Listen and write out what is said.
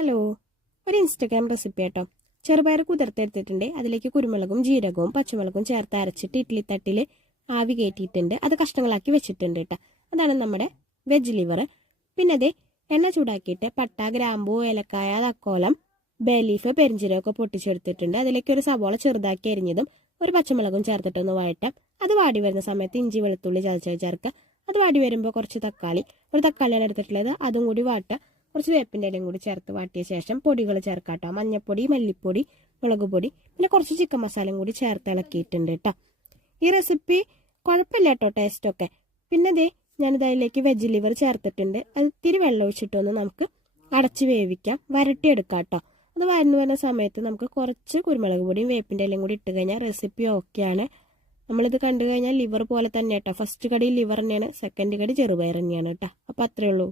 Hello, ഒരു Instagram recipe കേട്ടോ. ചെറുപയർ കുതിർത്തെടുത്തിട്ടുണ്ട്. അതിലേക്ക് കുരുമുളകും ജീരകവും പച്ചമുളകും ചേർത്ത് അരച്ചിട്ട് ഇഡ്ഡലി തട്ടിൽ ആവി കയറ്റിയിട്ടുണ്ട്. അത് കഷ്ണങ്ങളാക്കി വെച്ചിട്ടുണ്ട് കേട്ടോ. അതാണ് നമ്മുടെ വെജ് ലിവർ. പിന്നെ അത് എണ്ണ ചൂടാക്കിയിട്ട് പട്ട, ഗ്രാമ്പൂ, ഏലക്കായ, തക്കോലം, ബേ ലീഫ്, പെരിഞ്ചീരകമൊക്കെ പൊട്ടിച്ചെടുത്തിട്ടുണ്ട്. അതിലേക്ക് ഒരു സവോള ചെറുതാക്കി അരിഞ്ഞതും ഒരു പച്ചമുളകും ചേർത്തിട്ടൊന്ന് വഴറ്റാം. അത് വാടി വരുന്ന സമയത്ത് ഇഞ്ചി വെളുത്തുള്ളി ചതച്ച് ചേർക്കുക. അത് വാടി വരുമ്പോൾ കുറച്ച് ഒരു തക്കാളിയാണ് എടുത്തിട്ടുള്ളത്, അതും കൂടി വാട്ടുക. കുറച്ച് വേപ്പിൻ്റെ ഇലയും കൂടി ചേർത്ത് വാട്ടിയ ശേഷം പൊടികൾ ചേർക്കാട്ടോ. മഞ്ഞൾപ്പൊടി, മല്ലിപ്പൊടി, മുളക് പൊടി, പിന്നെ കുറച്ച് ചിക്കൻ മസാലയും കൂടി ചേർത്ത് ഇളക്കിയിട്ടുണ്ട് കേട്ടോ. ഈ റെസിപ്പി കുഴപ്പമില്ല കേട്ടോ, ടേസ്റ്റൊക്കെ. പിന്നെ ദേ ഞാനിത് അതിലേക്ക് വെജ് ലിവർ ചേർത്തിട്ടുണ്ട്. അത് ഇത്തിരി വെള്ളം ഒഴിച്ചിട്ടൊന്ന് നമുക്ക് അടച്ച് വേവിക്കാം, വരട്ടിയെടുക്കാം കേട്ടോ. അത് വരഞ്ഞു വരുന്ന സമയത്ത് നമുക്ക് കുറച്ച് കുരുമുളക് പൊടിയും വേപ്പിൻ്റെ ഇലയും കൂടി ഇട്ട് കഴിഞ്ഞാൽ റെസിപ്പി ഓക്കെയാണ്. നമ്മളിത് കണ്ടു കഴിഞ്ഞാൽ ലിവർ പോലെ തന്നെ കേട്ടോ. ഫസ്റ്റ് കടി ലിവർ തന്നെയാണ്, സെക്കൻഡ് കടി ചെറുപയർ തന്നെയാണ് കേട്ടോ. അപ്പോൾ അത്രയേ ഉള്ളൂ.